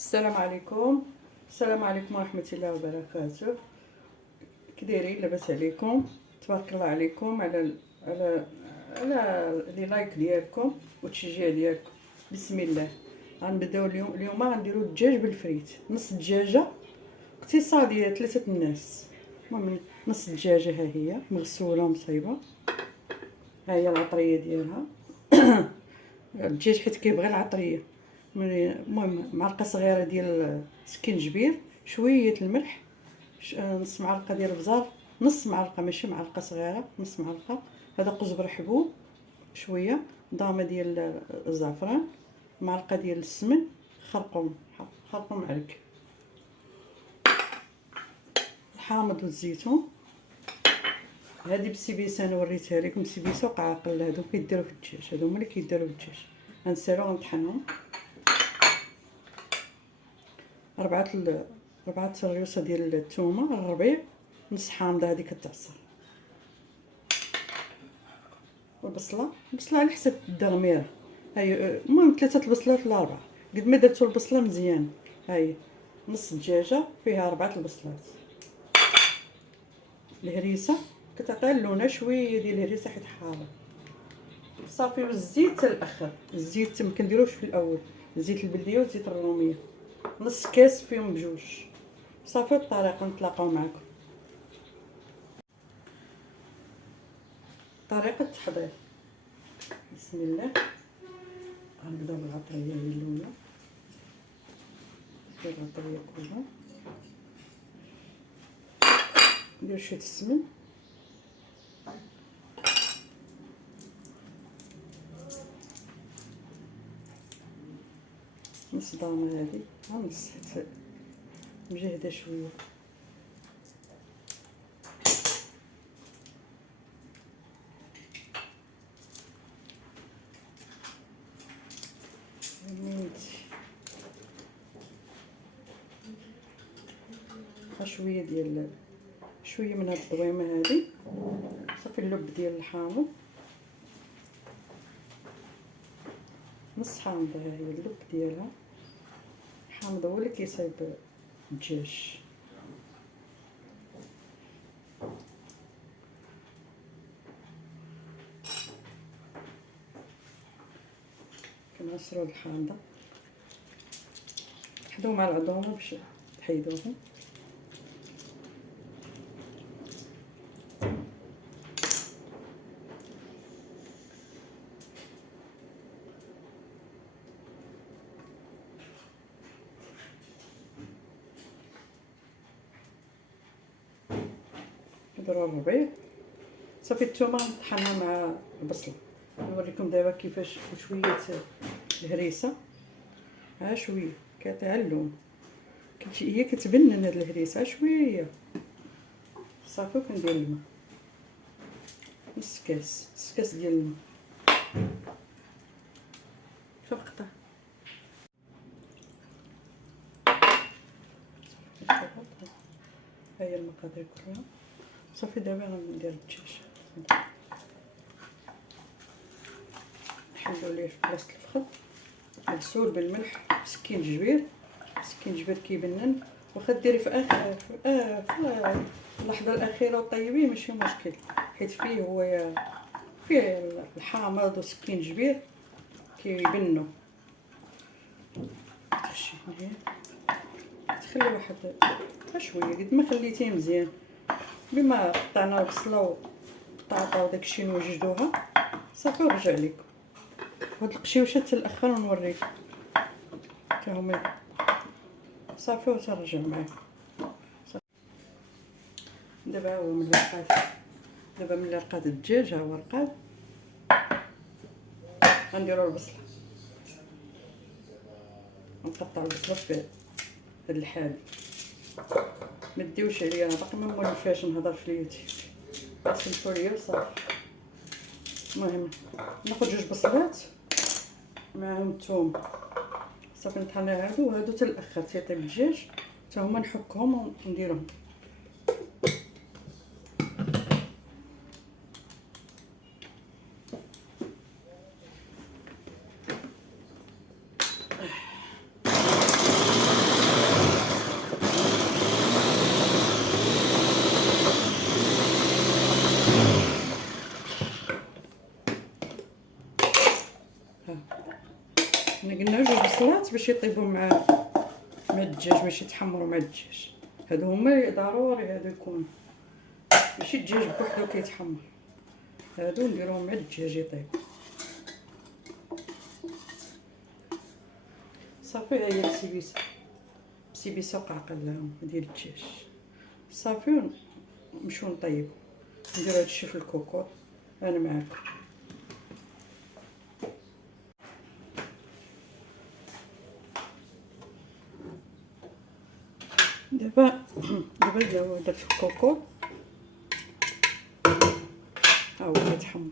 السلام عليكم. السلام عليكم ورحمة الله وبركاته. كي دايرين؟ لاباس عليكم؟ تبارك الله عليكم على لي لايك ديالكم والتشجيع ديالكم. بسم الله. غنبداو اليوم غنديرو الدجاج بالفريت. نص دجاجه اقتصاديه 3 الناس. المهم نص دجاجه ها هي مغسوله ومصايبه. ها هي العطريه ديالها. الدجاج حيت كيبغي العطريه. المهم معلقه صغيره ديال سكينجبير، شويه الملح، نص معلقه ديال البزار، نص معلقه ماشي معلقه صغيره، نص معلقه. هذا قزبر حبوب، شويه ضامه ديال الزعفران، معلقه ديال السمن، خرقوم علك، الحامض والزيتون. هذه بالسيبيسه انا وريتها لكم، سيبيسه وقعاقل هادو كيديروا في الدجاج، هادو هما اللي كيديروا في الدجاج. غنسالو غنطحنهم. ربعه ريوسه ديال الثومه الربيع، نص حامضه هذه كتعصر، والبصله على حسب الدغميره. هاي المهم 3 البصلات ولا 4 قد ما درتو البصله مزيان. هاي نص دجاجه فيها 4 البصلات. الهريسه كتعطيها اللونه، شويه ديال الهريسه حيت حاره. صافي. والزيت حتى الاخر، الزيت ما كنديروش في الاول، زيت البلديه وزيت الروميه، نص كاس فيهم بجوج. صافي. الطريقه نتلاقاو معكم. طريقه التحضير. بسم الله. غنبداو بالعطريه هي الاولى. ندير العطريه كلها، ندير شويه السمن، نص ضامه هذه، نص حيت مجهده شويه. شويه من هاد الضويمه هذه. صافي. اللب ديال الحامض، نص حامضه، ها هي اللب ديالها. الحامض هو اللي كيصايب الدجاج. كنعصروا الحامضه، تحدوا مع العظومه باش تحيدوهم. نديرو الربيع. صافي. الثومه نطحنها مع البصله. نوريكم دابا كيفاش. وشويه الهريسه، ها شويه كتاع اللون، هي كتبنن هاد الهريسه شويه. صافي. وكندير الماء، نص كاس ديال الماء. فقطه. ها هي المقادير كلها. صافي. دابا غندير الدجاج، نحلو ليه في بلاصه الفخذ، مغسول بالملح، سكينجبير كيبنن. واخا ديري في اخر في اللحظه الاخيره وطيبيه ماشي مشكل، حيت فيه الحامض والسكينجبير كيبنوا. تخشي مزيان، تخلي واحد شويه قد ما خليتيه مزيان. بما قطعنا البصله وطاطا وداكشي نوجدوها. صافي. ونرجع لكم هاد القشيوشه حتى الاخر ونوريكم حتى هما. صافي. وترجع معاكم. دابا هو ملي رقات الدجاج، ها هو رقاد. غنديرو البصله، نقطعو البصله في هاد الحال. ما ديوش عليا، انا باقي ما مولفاش نهضر في اليوتيوب، سمحوا لي وصافي. المهم ناخذ 2 بصلات معاهم الثوم. صافي. نطحن هادو حتى الاخر تيطيب الدجاج، حتى هما نحكهم ونديرهم. الكوكوط باش يطيبوا مع الدجاج، باش يتحمروا مع الدجاج. هادو هما ضروري، هادو يكون ماشي الدجاج بوحدو كيتحمر، هادو نديروهم مع الدجاج يطيب. صافي ها هي بسيبيسه وقعقل ديال الدجاج. صافي نمشيو نطيبو، نديرو هادشي في الكوكوط. انا معاكم. دابا درت الكوكوط، ها هو كيتحمر.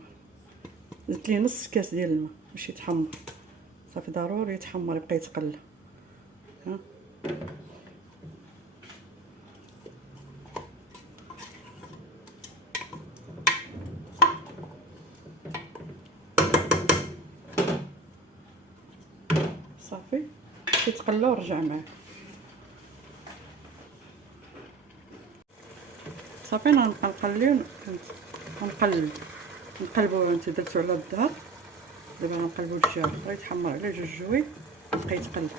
زدت ليه نص كاس ديال الماء باش يتحمر. صافي ضروري يتحمر، يبقى يتقلى. ها صافي كيتقلى ورجع معاه. صافي انا نبقى نقليو، نقلبو. انت درتو على الظهر، دابا غنقلبو الدجاج بغا يتحمر على جوج جويد، يبقى يتقلب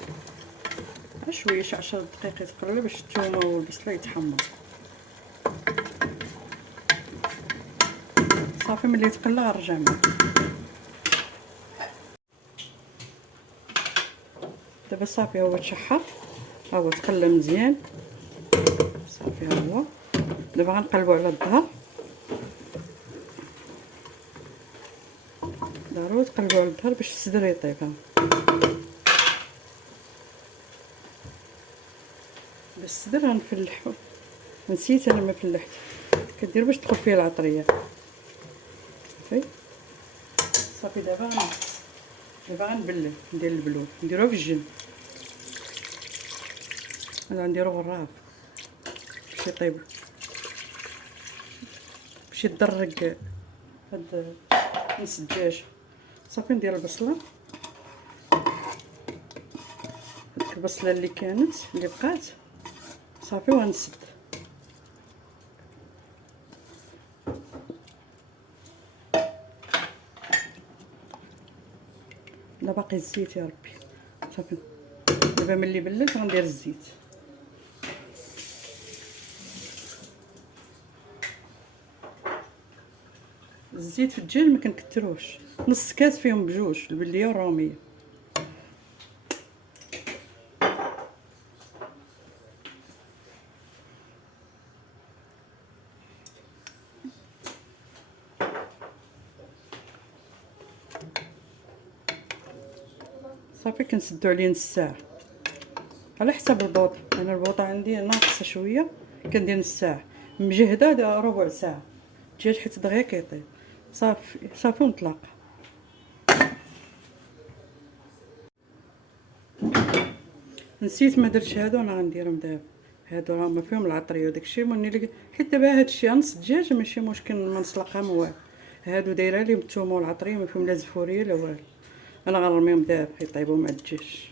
شويه، شي 10 دقائق يتقلب باش الثومه والبصله يتحمروا. صافي ملي يتقلى غنرجع معاه. دابا صافي ها هو تشحر، ها هو تقلى مزيان. صافي ها هو دابا غنقلبو على الظهر. ضروري تقلبو على الظهر باش الصدر يطيب. ها باش الصدر غنفلحو، نسيت انا ما فلحت، كدير باش تدخل فيه العطريه. صافي صافي دابا غنبلل، ندير البلول نديروه في الجنب. انا غنديرو غراف باش يطيب، باش يدرق هاد نص الدجاج. صافي ندير البصله، هاديك البصله اللي كانت اللي بقات صافي، وغنسد. لا باقي الزيت يا ربي. صافي دابا ملي بللت غندير الزيت. الزيت في الدجاج ما كنكتروش، نص كاس فيهم بجوج، البليه والروميه. صافي كنسدو عليه نص ساعه على حسب البوط. انا البوطه عندي ناقصه شويه، كندير نص ساعه. مجهده ربع ساعه الدجاج حيت دغيا كيطيب. صافي ونطلق. نسيت ما درتش هادو، انا غنديرهم دابا. هادو راهم فيهم العطريه وداكشي مني حيت دابا هادشي نص دجاج ماشي مشكل، ما نسلقها ما والو. هادو دايره لهم الثومه والعطريه، ما فيهم لا زفوريه لا والو. انا غنرميهم دابا يطيبوا مع الدجاج.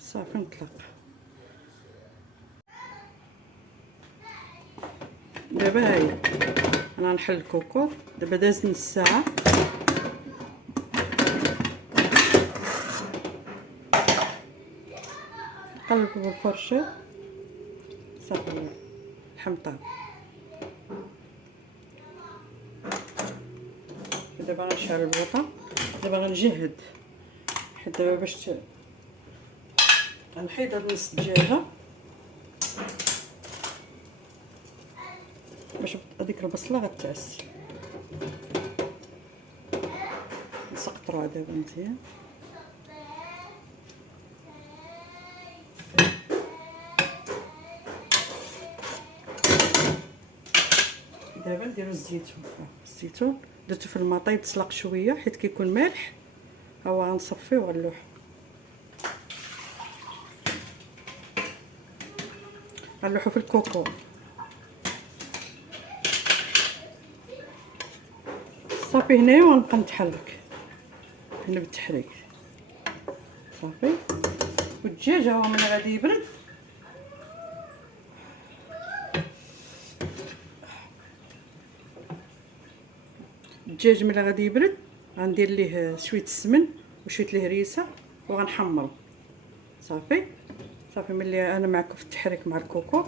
صافي نطلق. دابا هاهي انا نحل الكوكوط. دابا داز نص ساعه. نقلبو بالفرشه. صافي الحمطه. دابا غنشعل البوطه. دابا غنجهد، حيت دابا باش غنحيد هاد نص الدجاجه باش هذيك البصله غتعس. نسقطروها دابا مزيان. دابا نديرو الزيتون درتو في الماء طيب، تسلق شويه حيت كيكون مالح. ها هو غنصفيه وغنلوح. غنلوحو في الكوكو. صافي هنايا ونبقى نتحرك هنا بالتحريك صافي. والدجاج هو من غادي يبرد الدجاج ملي غادي يبرد غندير ليه شويه السمن وشويه الهريسه وغنحمرو صافي. صافي ملي انا معكم في التحريك مع الكوكو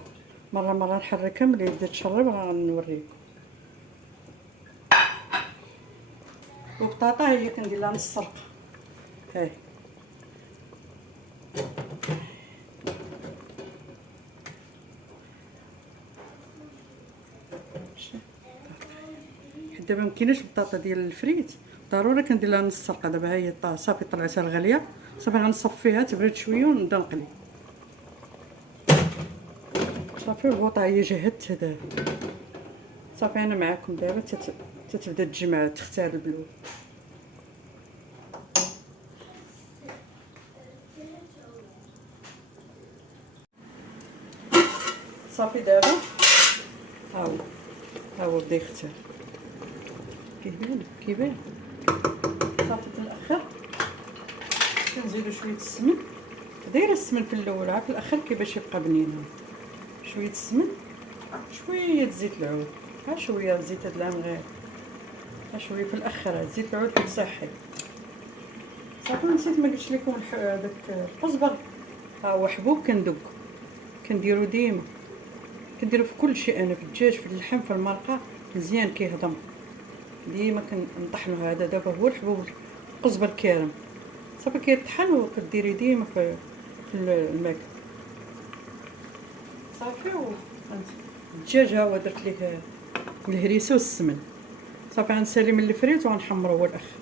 مره نحركها ملي يبدا تشرب غنوريكم. وبطاطا هي كندير لها نص سرقه هاي دابا مكايناش البطاطا ديال الفريت ضروري كندير لها نص سرقه. دابا ها هي صافي طلعتها الغاليه صافي غنصفيها تبرد شويه ونبدا نقلي صافي. البوطه هي جهدت دابا صافي. انا معاكم دابا تتبدا تجمع تختار البلور صافي. دابا ها هو بدا يختار كيبان صافي. في الاخر كنزيدو شويه السمن. دايره السمن في الاول عاد في الاخر كيفاش يبقى بنين. شويه السمن شويه زيت العود ها شويه زيت هاد العام غير ها شويه في الاخر زيت العود صحي صافي. نسيت ما قلتش لكم داك القزبر ها هو حبوب كنديرو ديما كنديرو في كل شيء. انا في الدجاج في اللحم في المرقه مزيان كيهضم ديما كنطحنو. هذا دابا هو الحبوب القزبر كارم صافي كيطحن وكديري ديما في الماكله صافي. الدجاج ها هو درت ليه الهريسه والسمن صافي. غنسالي من الفريت وغنحمرو هو الاخر.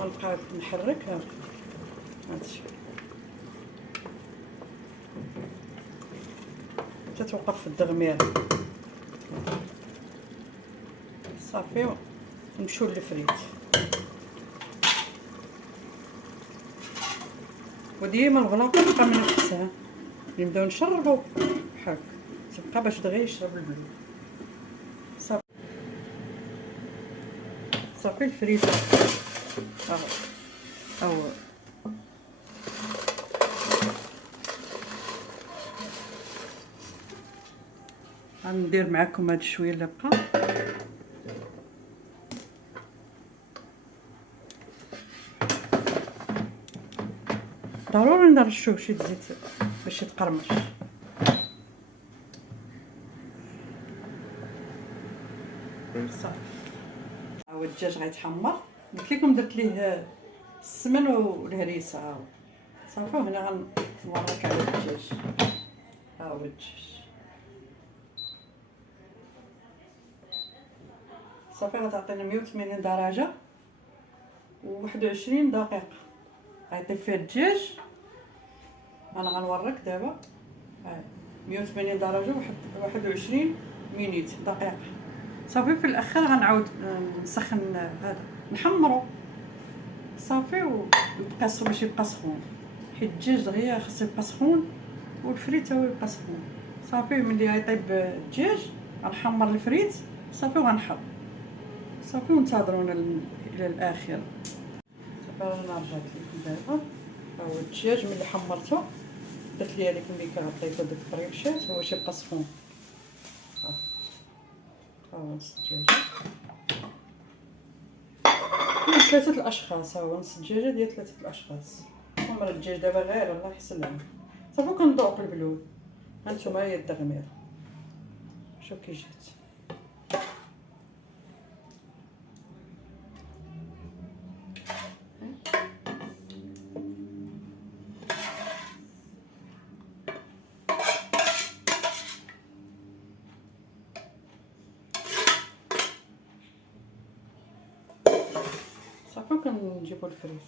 غنبقى نحرك هادشي تتوقف في الدغمير صافي. ونمشيو للفريت وديما الغلاقه تبقى من نفسها نبداو نشربو بحال تبقى باش دغيا يشرب البلور صافي. صافي الفريت ها هو غندير معكم هاد الشويه اللي بقى ضروري نرشوه شي زيت باش يتقرمش. صافي ها هو الدجاج غيتحمر. قلت لكم درت ليه السمن والهريسه ها هو صافي. وهنا غنوريك على الدجاج ها هو الدجاج صافي. غتعطينا 180 درجه و21 دقيقه غيطيب فيها الدجاج. انا غنوريك دابا ها 180 درجه 21 مينيت دقيقه صافي. في الاخر غنعاود نسخن هذا نحمرو صافي ويبقى باش يبقى سخون حيت الدجاج دغيا خصو يبقى سخون والفريت هو يبقى سخون صافي. ملي غيطيب الدجاج غنحمر الفريت صافي وغنحط صافي ونتظرونا الى الاخر. صافي انا رجعت لكم دابا ها هو الدجاج ملي حمرته درت ليه هذيك الميكا عطيته ديك الطريبشات هو باش يبقى سخون. ها هو نص الدجاج ديال 3 الاشخاص. ها هو نص الدجاجه ديال 3 الاشخاص. عمر الدجاج دابا غير الله يحسن لنا صافي. كنذوق البلول هانتوما هي الدغمير شوف كي جات صافي. كنجيبو الفريت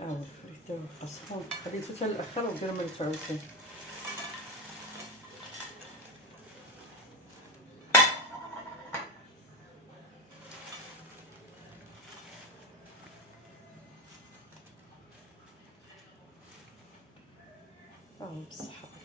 ها هو الفريت دابا بقى سخون خليته حتى الاخر ودير ملح عاوتاني بالصحه.